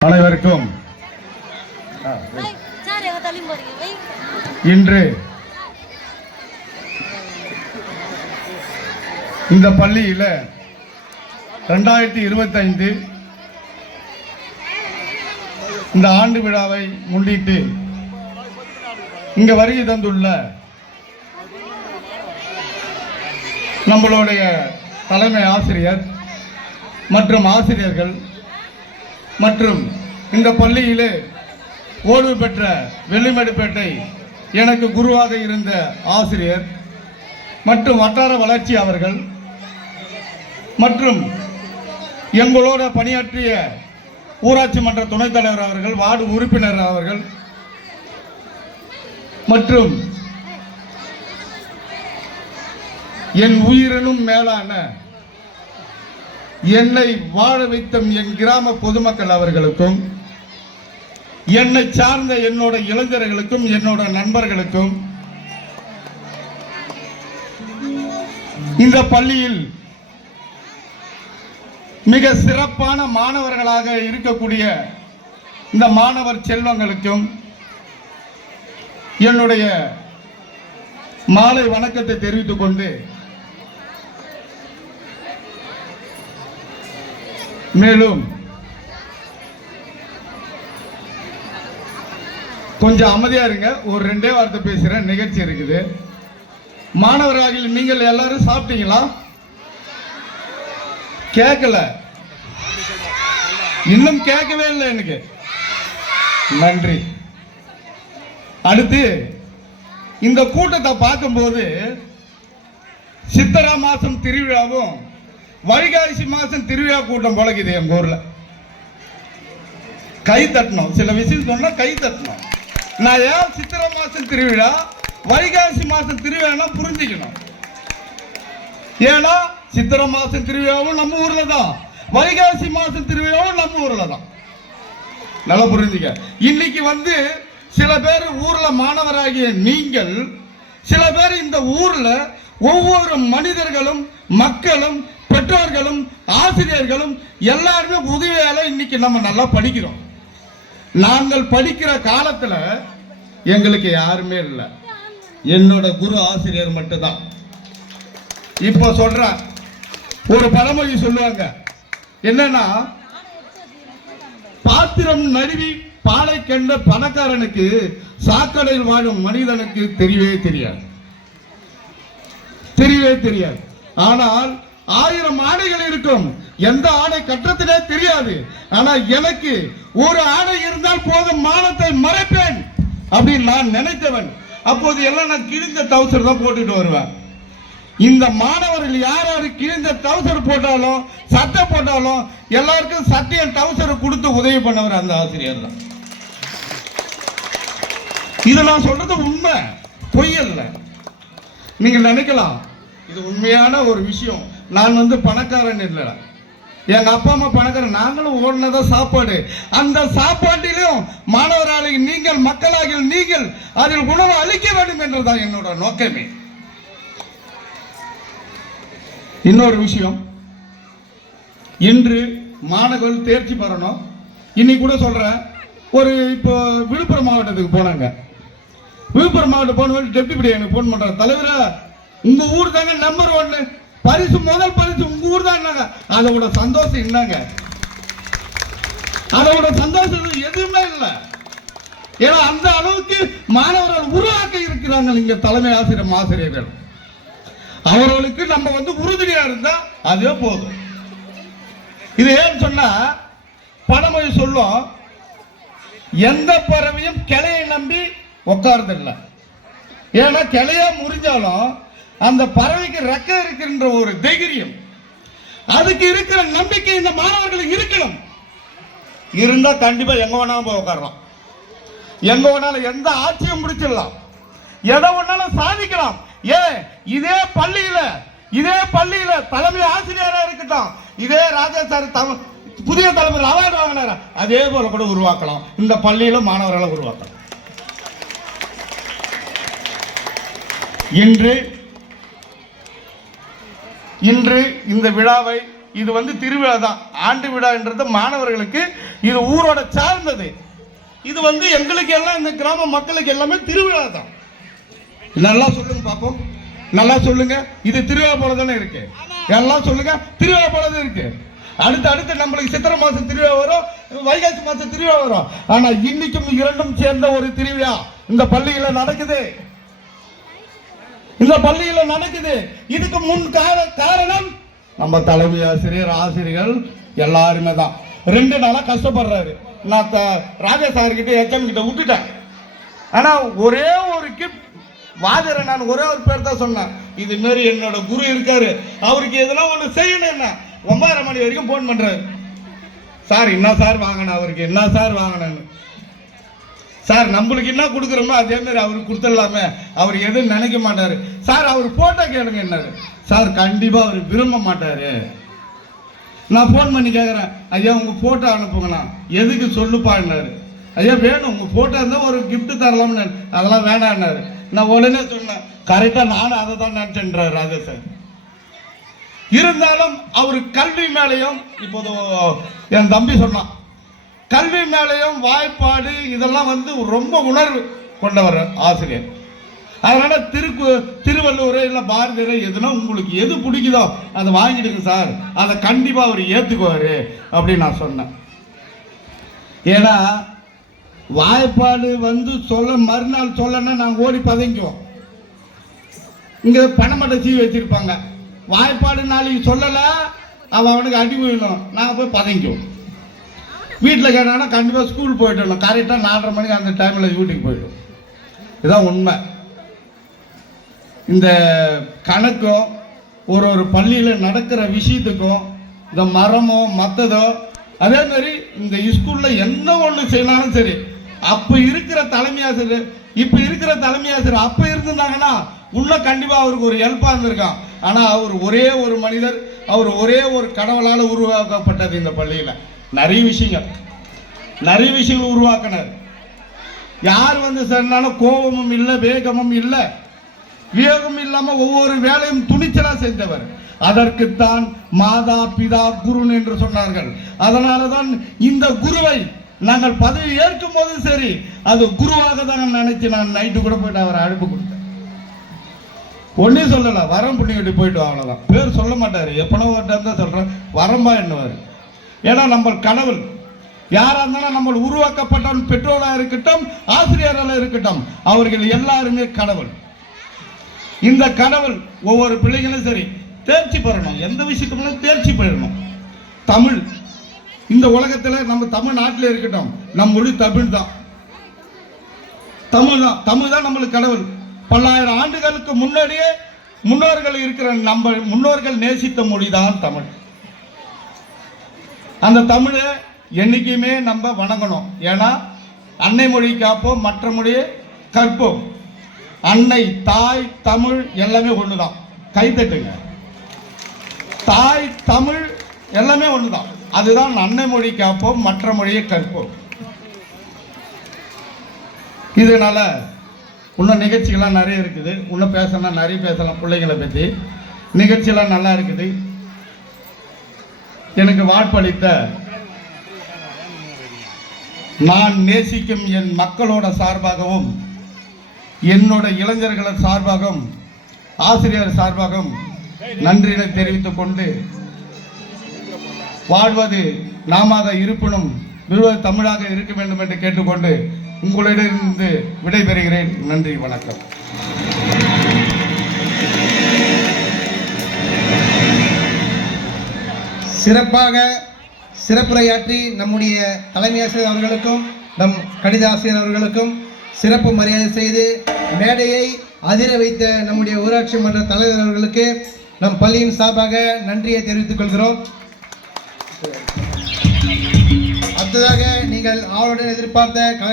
அனைவருக்கும் இன்று இந்த பள்ளியில் ரெண்டாயிரத்தி இருபத்தைந்து இந்த ஆண்டு விழாவை முன்னிட்டு இங்க வருகை தந்துள்ள நம்மளுடைய தலைமை ஆசிரியர் மற்றும் ஆசிரியர்கள் மற்றும் இந்த பள்ளியிலே ஓய்வு பெற்ற வெள்ளிமேடுப்பேட்டை எனக்கு குருவாக இருந்த ஆசிரியர் மற்றும் வட்டார வளர்ச்சி அவர்கள் மற்றும் எங்களோட பணியாற்றிய ஊராட்சி மன்ற துணைத் தலைவர் அவர்கள் வார்டு உறுப்பினர் அவர்கள் மற்றும் என் உயிரினும் மேலான என்னை வாழ வைத்த என் கிராம பொதுமக்கள் அவர்களுக்கும் என்னை சார்ந்த என்னோட இளைஞர்களுக்கும் என்னோட நண்பர்களுக்கும் இந்த பள்ளியில் மிக சிறப்பான மாணவர்களாக இருக்கக்கூடிய இந்த மாணவர் செல்வங்களுக்கும் என்னுடைய மாலை வணக்கத்தை தெரிவித்துக் கொண்டு மேலும் கொஞ்சம் அமைதியா இருங்க. ஒரு ரெண்டே வார்த்தை பேசுறேன். நிகழ்ச்சி இருக்குது. மாணவர்கள் நீங்கள் எல்லாரும் சாப்பிட்டீங்களா? கேட்கல. இன்னும் கேட்கவே இல்லை எனக்கு. நன்றி. அடுத்து இந்த கூட்டத்தை பார்க்கும்போது சித்தரா மாசம் திருவிழாவும் வைகாசி மாசம் திருவிழா கூட்டம் போலக்குது எங்க ஊர்ல. கை தட்டணும். சில விஷயம் சொன்னா கை தட்டணும். நான் ஏன் சித்திரை மாசம் திருவிழா வைகாசி மாசம் திருவிழானா புரிஞ்சுக்கணும். ஏன்னா சித்திரை மாசம் திருவிழாவும் நம்ம ஊர்ல தான். வைகாசி மாசம் திருவிழாவும் நம்ம ஊர்ல தான். நல்லா புரிஞ்சுக்க. இன்னைக்கு வந்து சில பேர் ஊர்ல மாணவராகிய நீங்கள் சில பேர் இந்த ஊர்ல ஒவ்வொரு மனிதர்களும் மக்களும் பெற்றோர்களும் ஆசிரியர்களும் எல்லாருமே உதவியால இன்னைக்கு நம்ம நல்லா படிக்கிறோம். நாங்கள் படிக்கிற காலத்துல எங்களுக்கு யாருமே இல்லை. என்னோட குரு ஆசிரியர் மட்டும்தான். இப்போ சொல்றேன் ஒரு பழமொழி சொல்லுவாங்க. என்னன்னா பாத்திரம் நழுவி பாலை கண்ட பணக்காரனுக்கு சாக்கடையில் வாழும் மனிதனுக்கு தெரியவே தெரியாது. தெரியவே தெரியாது. ஆனால் ஆயிரம் ஆடைகள் இருக்கும். எந்த ஆடை கட்டத்திலே தெரியாது. ஆனா எனக்கு ஒரு ஆடை இருந்தால் போதும் மானத்தை மறைப்பேன் அப்படின்னு நான் நினைத்தவன். அப்போது எல்லாம் நான் கிழிந்த டவுசர் தான் போட்டுட்டு வருவேன். இந்த மாணவர்கள் யார் யார் கிழிந்த டவுசர் போட்டாலும் சட்டை போட்டாலும் எல்லாருக்கும் சட்டையும் டவுசர் கொடுத்து உதவி பண்ணவர் அந்த ஆசிரியர் தான். இது நான் சொல்றது உண்மை. பொய் அல்ல. நீங்க நினைக்கலாம். இது உண்மையான ஒரு விஷயம். நான் வந்து பணக்காரன் இல்லை எங்க அப்பா அம்மா பணக்காரன். நாங்களும் ஓடினதா சாப்பாடு. அந்த சாப்பாட்டிலும் மாணவராளி நீங்கள் மக்களாகிய நீங்கள் அதில் உணவு அளிக்க வேண்டும் என்றுதான் என்னோட நோக்கமே. இன்னொரு விஷயம். இன்று மாணவர்கள் தேர்ச்சி பெறணும். இன்னைக்கு கூட சொல்றேன். ஒரு இப்போ விழுப்புரம் மாவட்டத்துக்கு போனாங்க. விழுப்புரம் மாவட்டம் போனவங்க டெப்டி எனக்கு ஃபோன் பண்றாங்க தலைவரா உங்க ஊர் தாங்க நம்பர் ஒன்னு பரிசு முதல் பரிசு உங்க ஊர் தான் அதோட சந்தோஷம் என்னங்க? அதோட சந்தோஷம் எதுவுமே இல்லை. ஏன்னா அந்த அளவுக்கு மாணவர்கள் உருவாக்க இருக்கிறாங்க நீங்க தலைமை ஆசிரியர் ஆசிரியர்கள் அவர்களுக்கு நம்ம வந்து உறுதுணையா இருந்தா அதே போதும். இது ஏன்னு சொன்னா பழமொழி சொல்லும் எந்த பறவையும் கிளையை நம்பி உட்கார்றது இல்லை. ஏன்னா கிளையா முறிஞ்சாலும் அந்த பறவைக்கு ரெக்க இருக்கின்ற ஒரு தைரியம். அதுக்கு இருக்கிற நம்பிக்கை இந்த மாணவர்களுக்கு இருக்கணும். இருந்தா கண்டிப்பா எங்க வேணாலும் போய் உட்காரலாம் எங்க வேணாலும் எந்த ஆட்சியும் முடிச்சிடலாம். எதை வேணாலும் சாதிக்கலாம். ஏன் இதே பள்ளியில இதே பள்ளியில தலைமை ஆசிரியரா இருக்கட்டும். இதே ராஜா சார் புதிய தலைமையில் அவார்டு வாங்கினார்? அதே போல கூட உருவாக்கலாம். இந்த பள்ளியில மாணவர்களை உருவாக்கலாம். இன்று இன்று இந்த விழாவை இது வந்து திருவிழா தான். ஆண்டு விழான்றது மாணவர்களுக்கு இது ஊரோட சார்ந்தது. இது வந்து எங்களுக்கு எல்லாம் இந்த கிராம மக்களுக்கு எல்லாமே திருவிழா தான். நல்லா சொல்லுங்க பார்ப்போம் நல்லா சொல்லுங்க. இது திருவிழா போல தானே இருக்கு. எல்லாம் சொல்லுங்க. திருவிழா போல தான் இருக்கு. அடுத்து அடுத்து நம்மளுக்கு சித்திரை மாசம் திருவிழா வரும். வைகாசி மாசம் திருவிழா வரும். ஆனா இன்னைக்கும் இரண்டும் சேர்ந்த ஒரு திருவிழா. இந்த பள்ளியில நடக்குது. இந்த பள்ளியில் நடக்குது. இதுக்கு முன் கார- காரணம் நம்ம தலைமை ஆசிரியர் ஆசிரியர்கள் எல்லாருமே தான். ரெண்டு நாளாக கஷ்டப்படுறாரு. நான் த- ராஜா சார் கிட்ட எச்எம் கிட்ட விட்டுட்டேன். ஆனால் ஒரே ஒரு கிப் வாதிர நான் ஒரே ஒரு பேர் தான் சொன்னேன். இது மாரி என்னோட குரு இருக்காரு. அவருக்கு எதெல்லாம் ஒன்று செய்யணும் என்ன? ஒன்பதரை மணி வரைக்கும் ஃபோன் பண்ணுறாரு சார் என்ன சார் வாங்கினேன் அவருக்கு என்ன சார் வாங்கினேன்னு சார் நம்மளுக்கு என்ன கொடுக்குறோமோ அதே மாதிரி அவருக்கு கொடுத்துடலாமே. அவர் எதுவும் நினைக்க மாட்டார். சார் அவர் போட்டோ கேளுங்க என்னாரு. சார் கண்டிப்பாக அவர் விரும்ப மாட்டார். நான் ஃபோன் பண்ணி கேட்குறேன் ஐயா உங்கள் ஃபோட்டோ அனுப்புங்கண்ணா. எதுக்கு சொல்லுப்பான்னாரு ஐயா வேணும். உங்கள் ஃபோட்டோ இருந்தால் ஒரு கிஃப்ட்டு தரலாம்னு அதெல்லாம் வேண்டாம்னாரு நான் உடனே சொன்னேன். கரெக்டாக நானும் அதை தான் நினச்சேன்றார் ராஜா சார். இருந்தாலும் அவர் கல்வி மேலேயும் இப்போது என் தம்பி சொன்னான். கல்வி மேலேயும் வாய்ப்பாடு இதெல்லாம் வந்து ரொம்ப உணர்வு கொண்டவர் ஆசிரியர். அதனால திருக்கு திருவள்ளுவர் இல்லை பாரதியர் எதுனா உங்களுக்கு எது பிடிக்குதோ அதை வாங்கிடுங்க சார். அதை கண்டிப்பாக அவர் ஏற்றுக்குவார் அப்படின்னு நான் சொன்னேன். ஏன்னா வாய்ப்பாடு வந்து சொல்ல மறுநாள் சொல்லனா நாங்கள் ஓடி பதைங்குவோம். இங்கே பணமட்டை சீ வச்சுருப்பாங்க. வாய்ப்பாடு நாளைக்கு சொல்லலை அவன் அவனுக்கு அடி போயிடும் நாங்கள் போய் பதைங்குவோம். வீட்டில் கேட்டாங்கன்னா கண்டிப்பாக ஸ்கூல் போயிட்டணும் கரெக்டாக நாலரை மணிக்கு அந்த டைமில் வீட்டுக்கு போயிடும். இதுதான் உண்மை. இந்த கணக்கும் ஒரு ஒரு பள்ளியில் நடக்கிற விஷயத்துக்கும் இந்த மரமோ மற்றதோ அதே மாதிரி இந்த ஸ்கூலில் என்ன ஒன்று செய்யலாலும் சரி அப்போ இருக்கிற தலைமை ஆசிரியர் இப்போ இருக்கிற தலைமை ஆசிரியர் அப்போ இருந்திருந்தாங்கன்னா இன்னும் கண்டிப்பாக அவருக்கு ஒரு ஹெல்ப்பாக இருந்திருக்கான். ஆனால் அவர் ஒரே ஒரு மனிதர் அவர் ஒரே ஒரு கடவுளால் உருவாக்கப்பட்டது இந்த பள்ளியில். நிறைய விஷயங்கள். நிறைய விஷயங்கள் உருவாக்கினார். யார் வந்து சொன்னாலும் கோபமும் இல்லை வேகமும் இல்லை. வேகம் இல்லாமல் ஒவ்வொரு வேலையும் துணிச்சலாக செஞ்சவர். அதற்குத்தான் மாதா பிதா குருன் என்று சொன்னார்கள். அதனாலதான் இந்த குருவை நாங்கள் பதவி ஏற்கும் போது சரி அது குருவாக தான் நினைச்சு நான் நைட்டு கூட போயிட்டு அவரை அழைப்பு கொடுத்தேன். ஒன்றும் சொல்லல வரம் புண்ணியட்டி போயிட்டு வாங்கலாம் பேர் சொல்ல மாட்டார். எப்பனோ ஒரு டைம் தான் வரம்பா என்னவார். ஏன்னா நம்ம கடவுள். யாரா இருந்தாலும் நம்ம உருவாக்கப்பட்டவன் பெற்றோராக இருக்கட்டும் ஆசிரியராக இருக்கட்டும் அவர்கள் எல்லாருமே கடவுள். இந்த கடவுள் ஒவ்வொரு பிள்ளைகளும் சரி தேர்ச்சி பெறணும். எந்த விஷயத்துக்கும் தேர்ச்சி பெறணும். தமிழ். இந்த உலகத்தில் நம்ம தமிழ்நாட்டில் இருக்கட்டும் நம் மொழி தமிழ் தான். தமிழ் தான். தமிழ் தான் நம்மளுக்கு கடவுள். பல்லாயிரம் ஆண்டுகளுக்கு முன்னாடியே முன்னோர்கள் இருக்கிற நம்ம முன்னோர்கள் நேசித்த மொழி தான் தமிழ். அந்த தமிழை என்றைக்குமே நம்ம வணங்கணும். ஏன்னா அன்னை மொழி காப்போம் மற்ற மொழியை கற்போம். அன்னை தாய் தமிழ் எல்லாமே ஒன்று தான் கைத்தட்டுங்க தாய் தமிழ் எல்லாமே ஒன்று தான் அதுதான் அன்னை மொழி காப்போம் மற்ற மொழியை கற்போம். இதனால இன்னும் நிகழ்ச்சிகள்லாம் நிறைய இருக்குது. இன்னும் பேசலாம் நிறைய பேசலாம் பிள்ளைங்களை பற்றி நிகழ்ச்சியெல்லாம் நல்லா இருக்குது. எனக்கு வாய்ப்பளித்த நான் நேசிக்கும் என் மக்களோட சார்பாகவும் என்னோட இளைஞர்கள் சார்பாகவும் ஆசிரியர் சார்பாகவும் நன்றியினை தெரிவித்துக் கொண்டு வாழ்வது நாமாக இருப்பினும் விழுவது தமிழாக இருக்க வேண்டும் என்று கேட்டுக்கொண்டு உங்களிடமிருந்து விடைபெறுகிறேன். நன்றி வணக்கம். சிறப்பாக சிறப்புரையாற்றி நம்முடைய தலைமை ஆசிரியர் அவர்களுக்கும் நம் கணித ஆசிரியர் அவர்களுக்கும் சிறப்பு மரியாதை செய்து மேடையை அதிர வைத்த நம்முடைய ஊராட்சி மன்ற தலைவர் அவர்களுக்கு நம் பள்ளியின் சார்பாக நன்றியை தெரிவித்துக் கொள்கிறோம். அடுத்ததாக நீங்கள் ஆளுடன் எதிர்பார்த்த